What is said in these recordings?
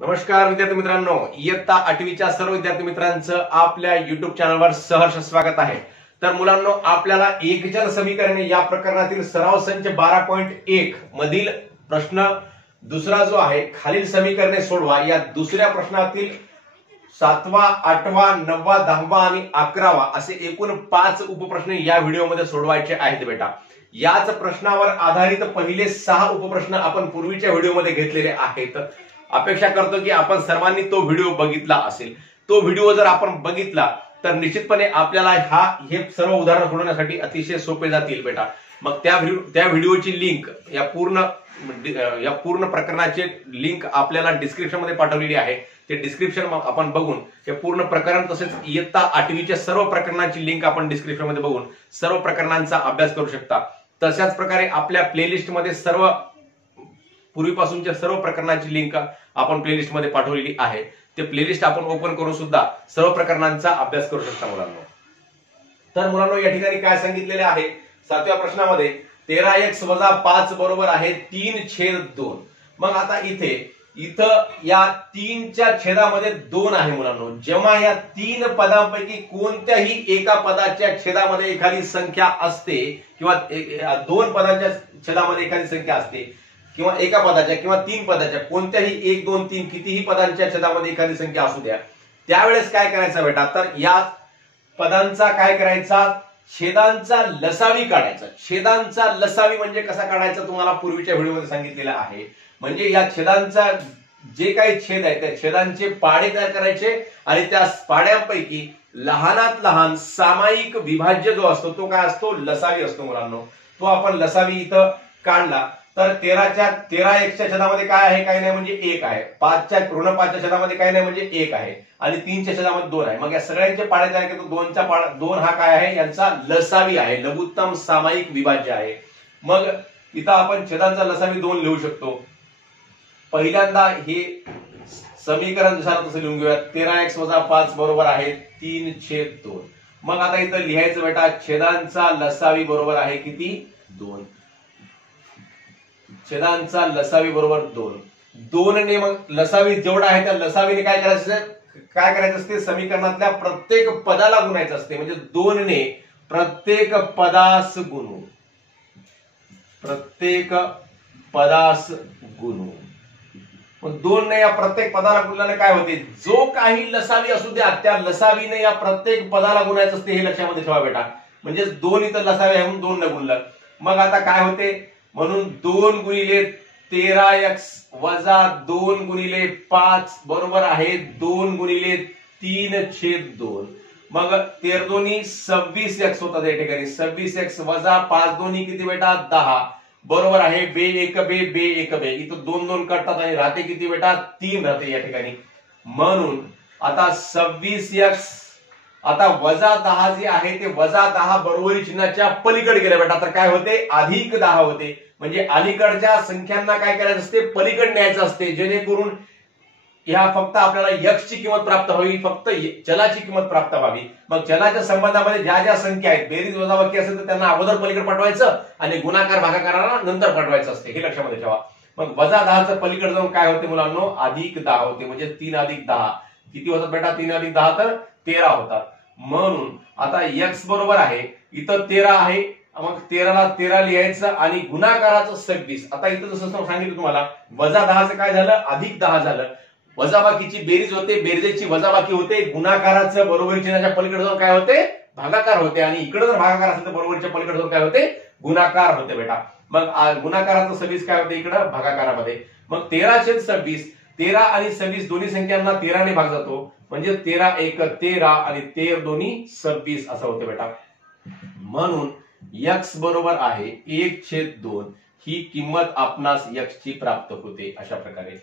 नमस्कार विद्यार्थी मित्रांनो, इयत्ता 8वीच्या सर्व विद्यार्थी मित्रांचं आपल्या युट्यूब चॅनलवर सहर्ष स्वागत आहे। तर मुलांनो, आपल्याला एकचल समीकरणे या प्रकरणातील सराव संच 12.1 मधील प्रश्न दुसरा जो आहे खालील समीकरणे सोडवा या दुसऱ्या प्रश्नातील 7वा, 8वा, 9वा, 10वा आणि 11वा असे एकूण 5 उपप्रश्न या व्हिडिओमध्ये सोडवायचे आहेत बेटा। याच प्रश्नावर आधारित पहिले 6 उपप्रश्न आपण पूर्वीच्या व्हिडिओमध्ये घेतलेले आहेत। अपेक्षा करतो की आपण सर्वांनी तो व्हिडिओ बघितला असेल। तो व्हिडिओ जर आपण बघितला तर निश्चितपणे आपल्याला हे सर्व उदाहरण सोडवण्यासाठी अतिशय सोपे जातील बेटा। मग त्या व्हिडिओची लिंक या पूर्ण प्रकरणाची लिंक आपल्याला डिस्क्रिप्शन मध्ये पाठवलेली आहे। ते डिस्क्रिप्शन आपण बघून हे पूर्ण प्रकरण तसेच इयत्ता 8वीच्या सर्व प्रकरणांची लिंक आपण डिस्क्रिप्शन मध्ये बघून सर्व प्रकरणांचा अभ्यास करू शकता। तशाच प्रकारे आपल्या प्लेलिस्ट मध्ये सर्व पूर्वीपासूनच्या सर्व प्रकरणांची लिंक आपण प्लेलिस्ट मध्ये पाठवलेली आहे। ते प्लेलिस्ट आपण ओपन करून सुद्धा सर्व प्रकरणांचा अभ्यास करू शकता मुलांनो। तर मुलांनो, या ठिकाणी काय सांगितलेले आहे 7व्या प्रश्नामध्ये 13x - 5 बरोबर आहे 3/2। मग आता इथं या 3च्या छेदामध्ये 2 आहे मुलांनो। जेव्हा या 3 पदांपैकी कोणत्याही एका पदाच्या छेदामध्ये एखादी संख्या असते किंवा 2 पदांच्या छेदामध्ये एखादी संख्या असते किंवा एका पदाच्या किंवा 3 पदाच्या कोणत्याही 1 2 3 कितीही पदांच्या छेदामध्ये एखादी संख्या असू द्या, त्यावेळेस काय करायचं बेटा, तर या पदांचा काय करायचा, छेदांचा लसावी काढायचा। छेदांचा लसावी म्हणजे कसा काढायचा तुम्हाला पूर्वीच्या व्हिडिओमध्ये सांगितलेलं आहे। म्हणजे या छेदांचा जे काही छेद आहे त्या छेदांचे पाडे तयार करायचे आणि त्या पाड्यांपैकी लहानात लहान सामायिक विभाज्य जो असतो तो काय असतो, लसावी असतो मुलांनो। तो आपण लसावी इथं काढला तर 13x च्या छेदामध्ये काय आहे, काही नाही म्हणजे 1 आहे। 5च्या छेदामध्ये काही नाही म्हणजे 1 आहे आणि 3च्या छेदामध्ये 2 आहे। मग या सगळ्यांचे पाडे तयार केले तर 2 हा काय आहे, यांचा लसावी आहे, लघुत्तम सामायिक विभाज्य आहे। मग इथं आपण छेदांचा लसावी 2 लिहू शकतो। पहिल्यांदा हे समीकरण जसं तसं लिहून घेऊया, 13x - 5 बरोबर आहे 3/2। मग आता इथं लिहायचं बेटा, छेदांचा लसावी बरोबर आहे किती, 2। छेदांचा लसावी बरोबर 2। 2 ने मग लसावी जेवढा आहे त्या लसावीने काय करायचं असते, समीकरणातल्या प्रत्येक पदाला गुणायचं असते। म्हणजे 2 ने प्रत्येक पदास गुणू, प्रत्येक पदास गुणू। मग 2 ने या प्रत्येक पदाला गुणल्याने काय होते, जो काही लसावी असू द्या त्या लसावीने या प्रत्येक पदाला गुणायचं असते, हे लक्षामध्ये ठेवा बेटा। म्हणजे 2 इथं लसावी आहे म्हणून 2 ने गुणलं। मग आता काय होते, म्हणून 2 गुणिले 13x - 2 गुणिले 5 बरोबर आहे 2 गुणिले 3/2। मग 13 दोन्ही 26x होतात या ठिकाणी। 26x - 5 दोन्ही किती बेटा, 10 बरोबर आहे बे 1 बे। इथं 2 2 कटतात आणि राहते किती बेटा, 3 राहते या ठिकाणी। म्हणून आता 26x आता -10 जे आहे ते -10 बरोबरी चिन्हाच्या पलीकडे गेले बेटा, तर काय होते, +10 होते। म्हणजे अलीकडच्या संख्यांना काय करायचं असते, पलीकडे न्यायचं असते, जेणेकरून ह्या फक्त आपल्याला x ची किंमत प्राप्त व्हावी, फक्त चलाची किंमत प्राप्त व्हावी। मग चलाच्या संबंधामध्ये ज्या ज्या संख्या आहेत बेरीज वजाबाकी असेल तर त्यांना अगोदर पलीकडे पाठवायचं आणि गुणाकार भागाकाराला नंतर पाठवायचं असते, हे लक्षामध्ये ठेवा। मग -10चं पलीकडे जाऊन काय होते मुलांनो, +10 होते। म्हणजे 3 + 10 किती होतात बेटा, 3 + 10 तर 13 होतात। म्हणून आता x बरोबर आहे इथं 13 आहे, मग 13 ला 13 लिहायचं आणि गुणाकाराचं 26। आता इथं जसं सांगितलं तुम्हाला, -10चं काय झालं, +10 झालं। वजाबाकीची बेरीज होते, बेरजेची वजाबाकी होते, गुणाकाराचं बरोबरी चिन्हाच्या पलीकडे जाऊन काय होते, भागाकार होते आणि इकडे जर भागाकार असेल तर बरोबरीच्या पलीकडे जाऊन काय होते, गुणाकार होते बेटा। मग गुणाकाराचं 26 काय होते इकडे भागाकारामध्ये। मग 13/26, 13 आणि 26 दोन्ही संख्यांना 13 ने भाग जातो, म्हणजे 13 × 1 = 13 आणि 13 दोन्ही 26 असं होते बेटा। म्हणून x बरोबर आहे 1/2 ही किंमत आपणास x ची प्राप्त होते अशा प्रकारे।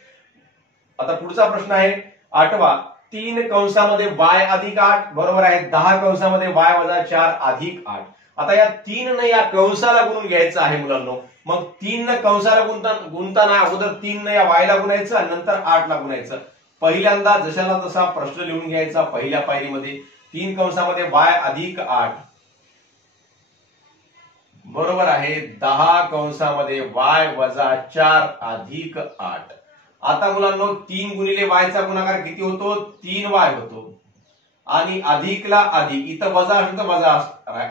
आता पुढचा प्रश्न आहे 8वा, 3 कंसामध्ये y + 8 बरोबर आहे 10 कंसामध्ये y - 4 + 8। आता या 3 ने या कंसाला गुणून घ्यायचं आहे मुलांनो। मग 3 ने कंसाला गुणताना अगोदर 3 ने या y ला गुणायचं आणि नंतर 8 ला गुणायचं। पहिल्यांदा जशाला तसा प्रश्न लिहून घ्यायचा पहिल्या पायरीमध्ये, 3 कंसामध्ये y + 8 बरोबर आहे 10 कंसामध्ये y - 4 + 8। आता मुलांनो 3 गुणिले वायचा गुणाकार किती होतो? 3y होतो. आणि अधिकला अधिक, इथं वजा असेल तर वजा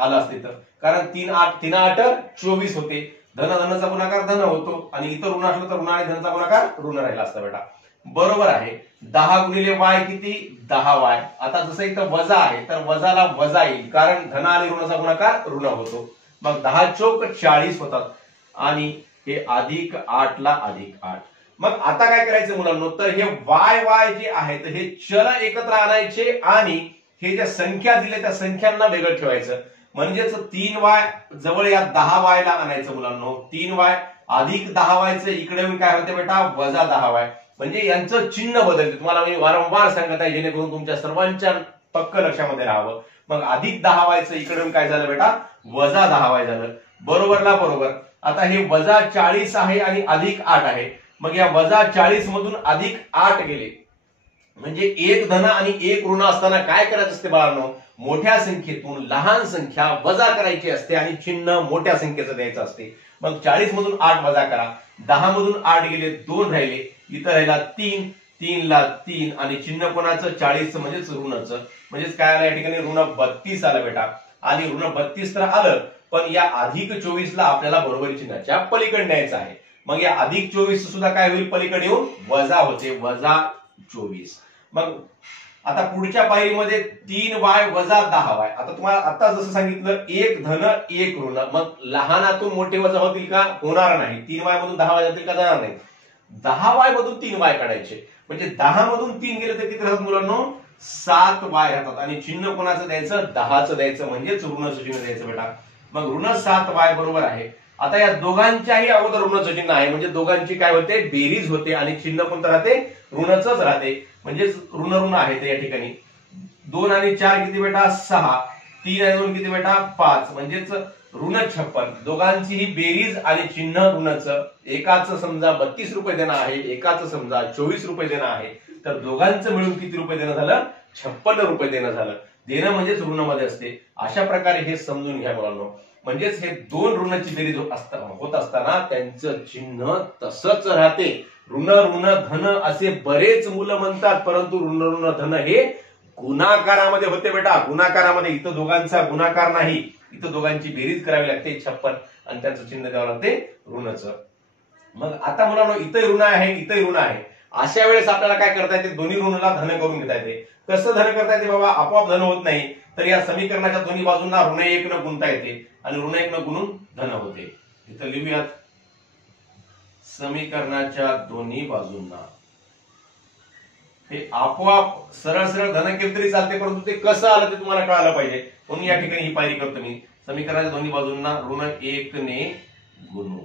आला असते तर, कारण 3 8 24 होते. धन धनचा गुणाकार धन होतो आणि इथं ऋण असलं तर ऋण आणि धनचा गुणाकार ऋण राहिला असता बेटा. बरोबर आहे. 10 गुणिले वाय किती? 10y. आता जसं इथं वजा आहे तर वजाला वजा येईल, कारण धन आणि ऋणाचा गुणाकार ऋण होतो. मग 10 चौक 40 होतात आणि हे अधिक 8 ला अधिक 8. मग आता काय करायचं मुलांनो, तर हे वाय वाय जे आहेत हे चल एकत्र आणायचे आणि हे ज्या संख्या दिल्या त्या संख्यांना वेगळं ठेवायचं. म्हणजेच 3y जवळ या 10y ला आणायचं मुलांनो. 3y अधिक 10y चे इकडे येऊन काय होते बेटा? वजा 10y. म्हणजे यांचं चिन्ह बदलते. तुम्हाला मी वारंवार सांगत आहे जेणेकरून तुमच्या सर्वांच्या पक्क लक्षामध्ये राहावं. मग अधिक 10y चे इकडे येऊन काय झालं बेटा? वजा 10y झालं. बरोबरला बरोबर. आता हे वजा 40 आहे आणि अधिक 8 आहे. मग या वजा 40 मधून अधिक 8 गेले म्हणजे एक धन आणि एक ऋण असताना काय करायचं असते बाळांनो? मोठ्या संख्येतून लहान संख्या वजा करायची असते आणि चिन्ह मोठ्या संख्येचं द्यायचं असते. मग 40 मधून 8 वजा करा. 10 मधून 8 गेले, 2 राहिले, इथं राहिला 3, 3 ला 3 आणि चिन्ह कोणाचं? 40 म्हणजेच ऋणाचं. म्हणजेच काय आलं या ठिकाणी? ऋण 32 आलं बेटा. आणि ऋण 32 तर आलं, पण या अधिक 24 ला आपल्याला बरोबरी चिन्हाच्या पलीकडे न्यायचं आहे. मग या अधिक 24 सुद्धा काय होईल? पलीकडे येऊन वजा होते, वजा 24. मग आता पुढच्या पायरीमध्ये 3y वजा 10y. आता तुम्हाला आता जसं सांगितलं एक धन एक ऋण. मग लहानातून मोठे वजा होतील का? होणार नाही. 3y मधून 10y जातील का? जाणार नाही. 10y मधून 3y काढायचे. म्हणजे 10 मधून 3 गेले तर किती राहतात मुलांनो? 7y राहतात. आणि चिन्ह कोणाचं द्यायचं? 10चं द्यायचं, म्हणजेच ऋणाचं चिन्ह द्यायचं बेटा. मग ऋण 7y बरोबर आहे. आता या दोघांच्याही अगोदर ऋणाचं चिन्ह आहे, म्हणजे दोघांची काय होते? बेरीज होते आणि चिन्ह कोणतं राहते? ऋणच राहते. म्हणजेच ऋण ऋण आहे ते या ठिकाणी. 2 आणि 4 किती बेटा? 6. 3 आणि 2 किती बेटा? 5. म्हणजेच ऋण 56. दोघांचीही बेरीज आणि चिन्ह ऋणाचं. एकाचं समजा 32 रुपये देणं आहे, एकाचं समजा 24 रुपये देणं आहे, तर दोघांचं मिळून किती रुपये देणं झालं? 56 रुपये देणं झालं. देणं म्हणजेच ऋणामध्ये असते. अशा प्रकारे हे समजून घ्या मुलांनो. म्हणजेच हे दोन ऋणाची बेरीज होत असताना त्यांचं चिन्ह तसंच राहते. ऋण ऋण धन असे बरेच मुलं म्हणतात, परंतु ऋण ऋण धन हे गुणाकारामध्ये होते बेटा, गुणाकारामध्ये. इथं दोघांचा गुणाकार नाही, इथं दोघांची बेरीज करावी लागते 56 आणि त्याचं चिन्ह द्यावं लागते ऋणाचं. मग आता मुलांनो इथं ऋण आहे, इथं ऋण आहे. अशा वेळेस आपल्याला काय करता येते? दोन्ही ऋणाला धन करून घेता येते. कसं धन करता येते बाबा? आपोआप धन होत नाही, तर या समीकरणाच्या दोन्ही बाजूंना ऋण 1 न गुणता येते आणि ऋण 1 न गुणून धन होते. इथं लिहूयात, समीकरणाच्या दोन्ही बाजूंना हे आपोआप सरळ सरळ धन केलं तरी चालते, परंतु ते कसं आलं ते तुम्हाला कळायला पाहिजे. म्हणून या ठिकाणी ही पायरी करतो मी. समीकरणाच्या दोन्ही बाजूंना ऋण 1 ने गुणू.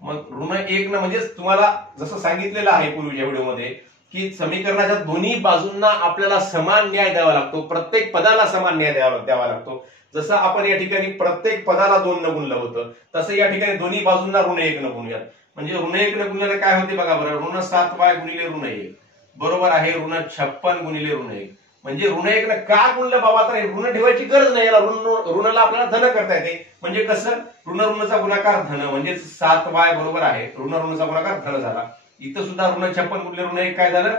मग ऋण 1 न म्हणजे तुम्हाला जसं सांगितलेलं आहे पूर्वीच्या व्हिडिओमध्ये की समीकरणाच्या दोन्ही बाजूंना आपल्याला समान न्याय द्यावा लागतो, प्रत्येक पदाला समान न्याय द्यावा लागतो. जसं आपण या ठिकाणी प्रत्येक पदाला 2 न गुणलं होतं, तसं या ठिकाणी दोन्ही बाजूंना ऋण 1 न गुणूयात. म्हणजे ऋण 1 न गुणल्याने काय होते बघा बरं. ऋण 7y गुणिले ऋण 1 बरोबर आहे ऋण 56 गुणिले ऋण 1. म्हणजे ऋण 1 न का गुणलं बाबा? तर ऋण ठेवायची गरज नाही, ऋणाला आपल्याला धन करता येते. म्हणजे कसं? ऋण ऋणचा गुणाकार धन, म्हणजे 7y बरोबर आहे ऋण ऋणचा गुणाकार धन झाला. इथं सुद्धा ऋण 56 गुणिले ऋण 1 काय झालं?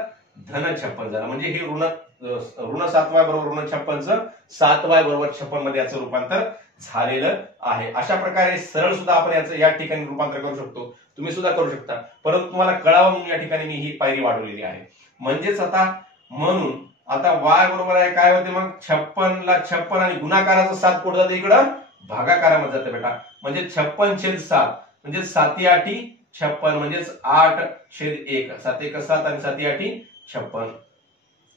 धन 56 झालं. म्हणजे हे ऋण 7y बरोबर ऋण 56चं 7y बरोबर 56 मध्ये याचं रूपांतर झालेलं आहे. अशा प्रकारे सरळ सुद्धा आपण याचं या ठिकाणी रूपांतर करू शकतो, तुम्ही सुद्धा करू शकता, परंतु तुम्हाला कळावं म्हणून या ठिकाणी मी ही पायरी वाढवलेली आहे. म्हणजेच आता म्हणून आता y बरोबर आहे काय होते मग? 56 ला 56 आणि गुणाकाराचं 7 कुठं जाते? इकडं भागाकारामध्ये जाते बेटा. म्हणजे 56/7 म्हणजे 7×8 56 म्हणजेच 8/1. 7×1 7 आणि 7×8 56.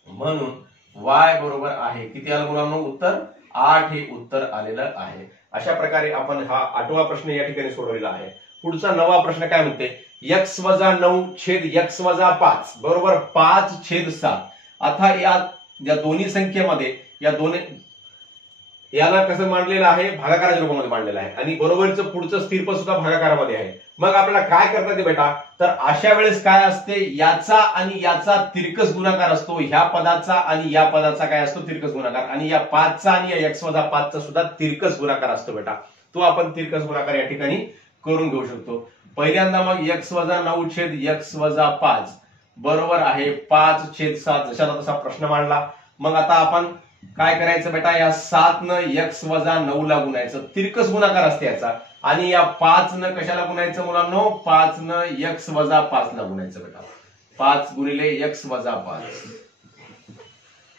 म्हणून y बरोबर आहे किती आलं मुलांनो? उत्तर 8 हे उत्तर आलेलं आहे. अशा प्रकारे आपण हा 8वा प्रश्न या ठिकाणी सोडवलेला आहे. पुढचा 9वा प्रश्न काय म्हणते? x - 9 छेद x - 5 बरोबर 5/7. आता या दोन्ही संख्येमध्ये या दोन्ही याला कसं मांडलेलं आहे? भागाकाराच्या रूपामध्ये मांडलेलं आहे आणि बरोबरचं पुढचं स्थिरपद सुद्धा भागाकारामध्ये आहे. मग आपल्याला काय करता येते बेटा? तर अशा वेळेस काय असते? याचा आणि याचा तिरकस गुणाकार असतो. ह्या पदाचा आणि या पदाचा काय असतो? तिरकस गुणाकार. आणि या 5चा आणि या x - 5चा सुद्धा तिरकस गुणाकार असतो बेटा. तो आपण तिरकस गुणाकार या ठिकाणी करून घेऊ शकतो. पहिल्यांदा मग x - 9 छेद x - 5 बरोबर आहे 5/7 जशाला तसा प्रश्न मांडला. मग आता आपण काय करायचं बेटा, या 7 न x वजा 9 ला गुणायचं. तिरकस गुणाकार असते याचा. आणि या 5 न कशाला गुणायचं मुलांनो, 5 न x वजा 5 ला गुणायचं बेटा. 5 गुणिले x वजा 5.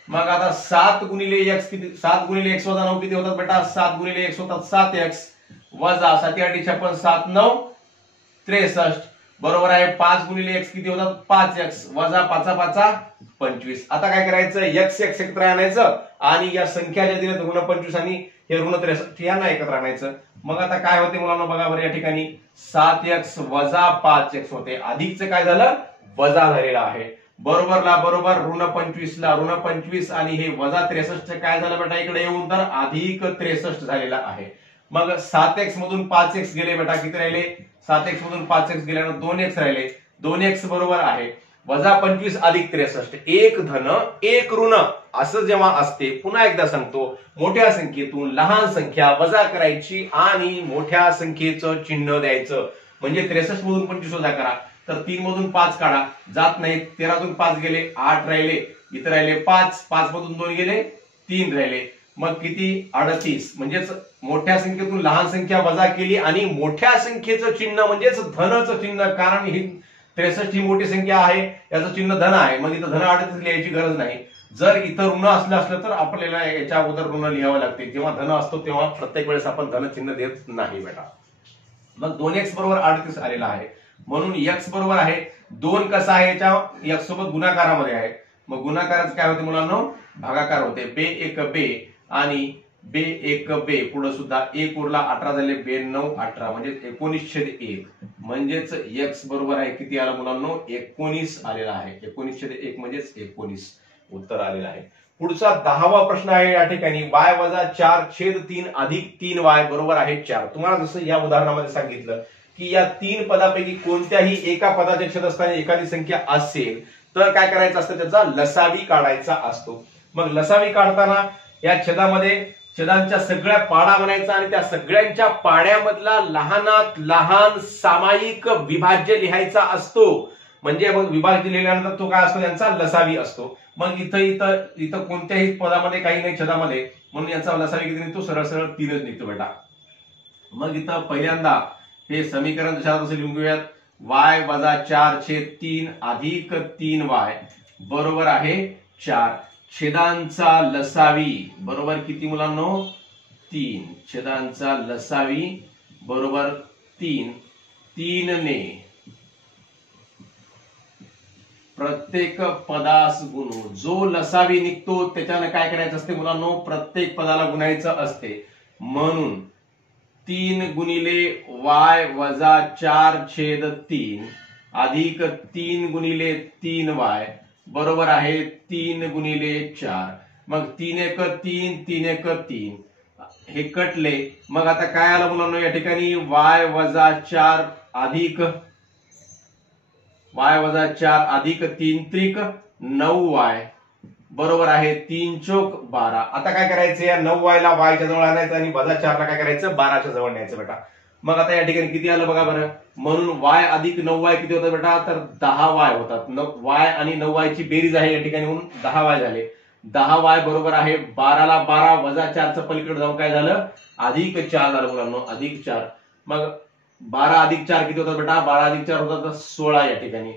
मग आता 7 गुणिले x किती, 7 गुणिले x वजा 9 किती होतात बेटा, 7 गुणिले x होतात 7x वजा 7×8 = 7 9 63. बरोबर आहे 5 गुणिले x किती होतात 5x वजा 5×5 25. आता काय करायचं, x एकत्र आणायचं आणि या संख्या ज्या दिल्या ऋण 25 आणि हे ऋण 63 यांना एकत्र आणायचं. मग आता काय होते मुलांना बघा बरं, या ठिकाणी 7x वजा 5x होते. अधिकचं काय झालं, वजा झालेला आहे. बरोबरला बरोबर ऋण 25 ला ऋण 25 आणि हे वजा 63 काय झालं बेटा, इकडे येऊन तर अधिक 63 झालेला आहे. मग 7x मधून 5x गेले बेटा, किती राहिले, 7x मधून 5x गेल्यानं 2x राहिले. 2x बरोबर आहे वजा 25 अधिक 63. एक धन एक ऋण असं जेव्हा असते, पुन्हा एकदा सांगतो, मोठ्या संख्येतून लहान संख्या वजा करायची आणि मोठ्या संख्येचं चिन्ह द्यायचं. म्हणजे 63 मधून 25 वजा करा तर 3 मधून 5 काढा, जात नाही. 13 तून 5 गेले 8 राहिले, इथे राहिले 5, 5 मधून 2 गेले 3 राहिले. मग किती 38. म्हणजेच मोठ्या संख्येतून लहान संख्या वजा केली आणि मोठ्या संख्येचं चिन्ह म्हणजेच धनचं चिन्ह, कारण ही 63 ही मोठी संख्या आहे, याचं चिन्ह धन आहे. मग इथं धन 38 लिहायची गरज नाही. जर इथं ऋण असलं तर आपल्याला याच्या अगोदर ऋण लिहावं लागते. जेव्हा धन असतो तेव्हा प्रत्येक वेळेस आपण धन चिन्ह देत नाही बेटा. मग 2x बरोबर 38 आलेला आहे. म्हणून x बरोबर आहे 2 कसा आहे, याच्या x सोबत गुणाकारामध्ये आहे. मग गुणाकाराचं काय होते मुलांनो, भागाकार होते. बे 1 बे आणि बे 1 बे, पुढे सुद्धा 1 उरला 18 झाले, बे 9 18 म्हणजे 19/1. म्हणजेच x बरोबर आहे किती आला मुलांनो, 19 आलेला आहे. 19/1 म्हणजेच 19 उत्तर आलेलं आहे. पुढचा 10वा प्रश्न आहे या ठिकाणी, y वजा 4/3 अधिक 3y बरोबर आहे 4. तुम्हाला जसं या उदाहरणामध्ये सांगितलं की या 3 पदापैकी कोणत्याही एका पदाच्या छेदस्थानी एखादी संख्या असेल तर काय करायचं असतं, त्याचा लसावी काढायचा असतो. मग लसावी काढताना या छेदांच्या सगळ्या पाडा बनायचा आणि त्या सगळ्यांच्या पाड्यामधला लहानात लहान सामायिक विभाज्य लिहायचा असतो. म्हणजे मग विभाज्य लिहिल्यानंतर तो काय असतो, त्यांचा लसावी असतो. मग इथं कोणत्याही पदामध्ये काही नाही छेदामध्ये, म्हणून याचा लसावी किती निघतो, सरळ सरळ 3च निघतो बेटा. मग इथं पहिल्यांदा हे समीकरण तसं लिहून घेऊयात, y वजा 4/3 अधिक 3y बरोबर आहे 4. छेदांचा लसावी बरोबर किती मुलांनो, 3. छेदांचा लसावी बरोबर 3. 3 ने प्रत्येक पदास गुणू. जो लसावी निघतो त्याच्याने काय करायचं असते मुलांनो, प्रत्येक पदाला गुणायचं असते. म्हणून 3 गुणिले y वजा 4/3 अधिक 3 गुणिले 3y बरोबर आहे 3 गुणिले 4. मग 3 1 3 3 1 3 हे कटले. मग आता काय आलं मुलांनो, या ठिकाणी y वजा 4 अधिक 3 त्रिक 9y बरोबर आहे 3 चौक 12. आता काय करायचं, या 9y ला y च्या जवळ आणायचं आणि वजा 4 ला काय करायचं, 12 च्या जवळ न्यायचं बेटा. मग आता या ठिकाणी किती आलं बघा बरं. म्हणून y अधिक 9y किती होतं बेटा, तर 10y होतात. y आणि 9y ची बेरीज आहे या ठिकाणी, म्हणून 10y झाले. 10y बरोबर आहे 12 ला 12 वजा 4चं पलीकडे जाऊन काय झालं, अधिक 4 झालं मुलांनो, अधिक 4. मग 12 अधिक 4 किती होतात बेटा, 12 अधिक 4 होतात 16 या ठिकाणी.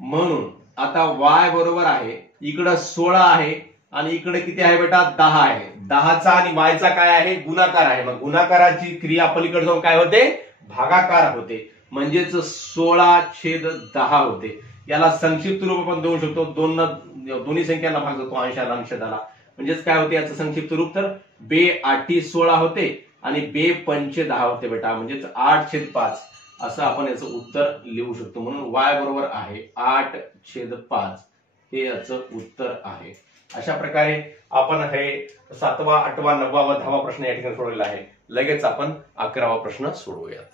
म्हणून आता y बरोबर आहे, इकडं 16 आहे आणि इकडे किती आहे बेटा, 10 आहे. 10चा आणि y चा काय आहे, गुणाकार आहे. मग गुणाकाराची क्रिया पलीकडे जाऊन काय होते, भागाकार होते. म्हणजेच 16/10 होते. याला संक्षिप्त रूप आपण देऊ शकतो, दोन्ही संख्यांना भाग जातो अंशाला अंशदाला. म्हणजेच काय होते याचं संक्षिप्त रूप, तर बे 8 16 होते आणि बे 5 10 होते बेटा. म्हणजेच 8/5 असं आपण याचं उत्तर लिहू शकतो. म्हणून y बरोबर आहे 8/5 हे याचं उत्तर आहे. अशा प्रकारे आपण हे 7वा 8वा 9वा व 10वा प्रश्न या ठिकाणी सोडवलेला आहे. लगेच आपण 11वा प्रश्न सोडवूयात.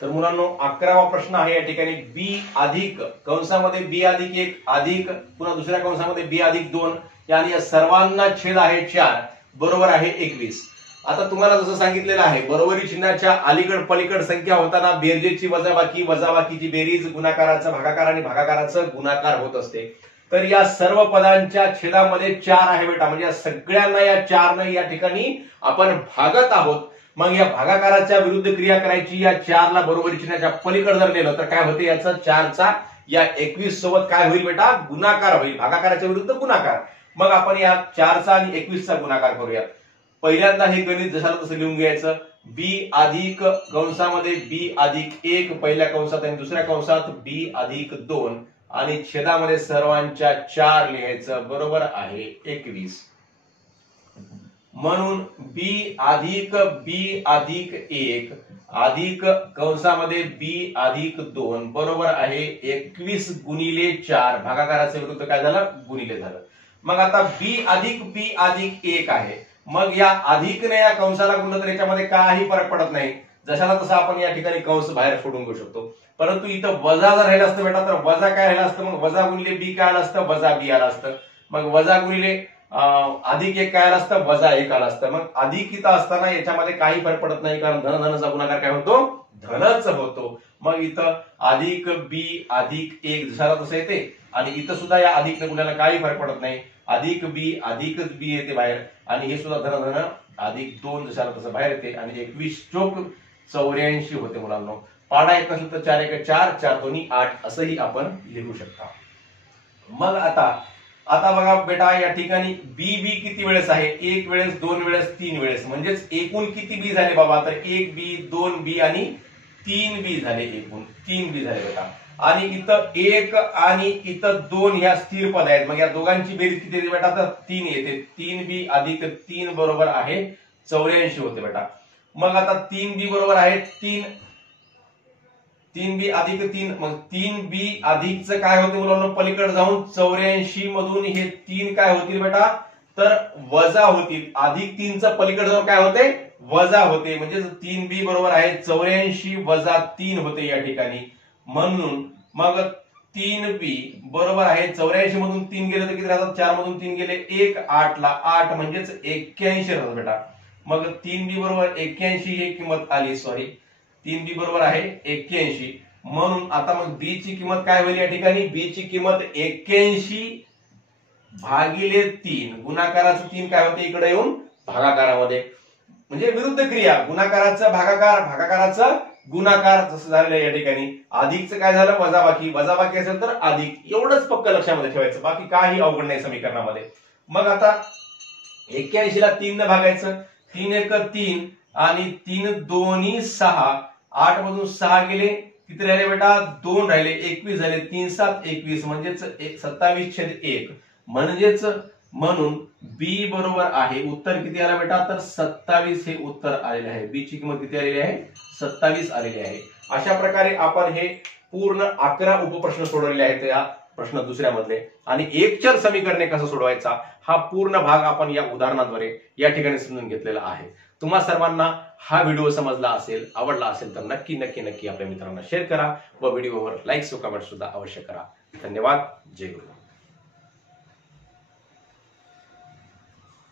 तर मुलांनो 11वा प्रश्न आहे या ठिकाणी, b अधिक कंसामध्ये b अधिक 1 अधिक पुन्हा दुसऱ्या कंसामध्ये b अधिक 2 आणि या सर्वांना छेद आहे 4 बरोबर आहे 21. आता तुम्हाला जसं सांगितलेलं आहे, बरोबरी चिन्हाच्या अलीकड पलीकड संख्या होताना बेरजेची वजाबाकी, वजाबाकीची बेरीज, गुणाकाराचा भागाकार आणि भागाकाराचं गुणाकार होत असते. तर या सर्व पदांच्या छेदामध्ये 4 आहे बेटा, म्हणजे या सगळ्यांना या 4 ने या ठिकाणी आपण भागत आहोत. मग या भागाकाराच्या विरुद्ध क्रिया करायची, या 4 ला बरोबरी चिन्हाच्या पलीकडे जर नेलं तर काय होते, याचा 4 चा या 21 सोबत काय होईल बेटा, गुणाकार होईल. भागाकाराच्या विरुद्ध गुणाकार. मग आपण या 4 चा आणि 21 चा गुणाकार करूया. पहिल्यांदा हे गणित जशाला तसं लिहून घ्यायचं, बी अधिक कंसामध्ये बी अधिक 1 पहिल्या कंसात आणि दुसऱ्या कंसात बी अधिक 2 आणि छेदामध्ये सर्वांच्या 4 लिहायचं, बरोबर आहे 21. म्हणून बी अधिक 1 अधिक कंसामध्ये बी अधिक 2 बरोबर आहे 21 गुणिले 4. भागाकाराच्या विरुद्ध काय झालं, गुणिले झालं. मग आता बी अधिक 1 आहे. मग या अधिकने या कंसाला गुणलं तर याच्यामध्ये काही फरक पडत नाही. जशाला तसं आपण या ठिकाणी कंस बाहेर सोडून घेऊ शकतो. परंतु इथं वजा जर राहिलं असतं बेटा, तर वजा काय राहिलं असतं, मग वजा गुणिले बी काय आलं असतं, वजा बी आलं असतं. मग वजा गुणिले अधिक 1 काय आलं असतं, वजा 1 आलं असतं. मग अधिक इथं असताना याच्यामध्ये काही फरक पडत नाही, कारण धन धनचा गुणाकार काय होतो, धनच होतो. मग इथं अधिक बी अधिक 1 जशाला तसं येते आणि इथं सुद्धा या अधिक गुणाला काही फरक पडत नाही. अधिक बी येते बाहेर आणि हे सुद्धा धन धन अधिक 2 जशाला तसं बाहेर येते आणि 21 चोक 84 होते मुलांनो. पाडा येत नसेल तर 4 1 4 4 2 8 असंही आपण लिहू शकता. मग आता बघा बेटा, या ठिकाणी बी किती वेळेस आहे, 1 वेळेस, 2 वेळेस, 3 वेळेस. म्हणजेच एकूण किती बी झाले बाबा, तर 1 बी 2 बी आणि 3 बी झाले, एकूण 3 बी झाले बेटा. आणि इथं 1 आणि इथं 2 ह्या स्थिर पद आहेत. मग या दोघांची बेरीज किती येते बेटा, तर 3 येते. 3 बी अधिक 3 बरोबर आहे 84 होते बेटा. मग आता 3 बी बरोबर आहे 3 बी अधिक 3. मग 3 बी अधिकचं काय होते मुलांना, पलीकडे जाऊन 84 मधून हे 3 काय होतील बेटा, तर वजा होतील. अधिक 3चं पलीकडे जाऊन काय होते, वजा होते. म्हणजे 3 बी बरोबर आहे 84 वजा 3 होते या ठिकाणी. म्हणून मग 3 बी बरोबर आहे 84 मधून 3 गेले तर किती राहतात, 4 मधून 3 गेले 1 8 ला 8 म्हणजेच 81 राहतात बेटा. मग 3 बी बरोबर 81 ही किंमत आली, 3 बी बरोबर आहे 81. म्हणून आता मग बी ची किंमत काय होईल या ठिकाणी, बी ची किंमत 81 भागिले 3. गुणाकाराचं 3 काय होते इकडे येऊन भागाकारामध्ये, म्हणजे विरुद्ध क्रिया. गुणाकाराचं भागाकार, भागाकाराचं गुणाकार जसं झालेलं या ठिकाणी. अधिकचं काय झालं, वजाबाकी असेल तर अधिक. एवढंच फक्त लक्षामध्ये ठेवायचं, बाकी काही अवघड नाही समीकरणामध्ये. मग आता 81 ला 3 ने भागायचं, 3 1 3 आणि 3 2 6. 8 मधून 6 गेले, किती राहिले बेटा, 2 राहिले, 21 झाले. 3 7 21 म्हणजेच 27/1. म्हणून बी बरोबर आहे, उत्तर किती आलं बेटा, तर 27 हे उत्तर आलेले आहे. बी ची किंमत किती आलेली आहे, 27 आलेली आहे. अशा प्रकारे आपण हे पूर्ण 11 उपप्रश्न सोडवलेले आहेत या प्रश्न दुसऱ्यामधले. आणि एकचर समीकरणे कसं सोडवायचा हा पूर्ण भाग आपण या उदाहरणाद्वारे या ठिकाणी समजून घेतलेला आहे. तुम्हा सर्वांना हा व्हिडिओ समजला असेल, आवडला असेल तर नक्की आपल्या मित्रांना शेअर करा व व्हिडिओवर लाईक व कमेंट सुद्धा अवश्य करा. धन्यवाद. जय गुरु.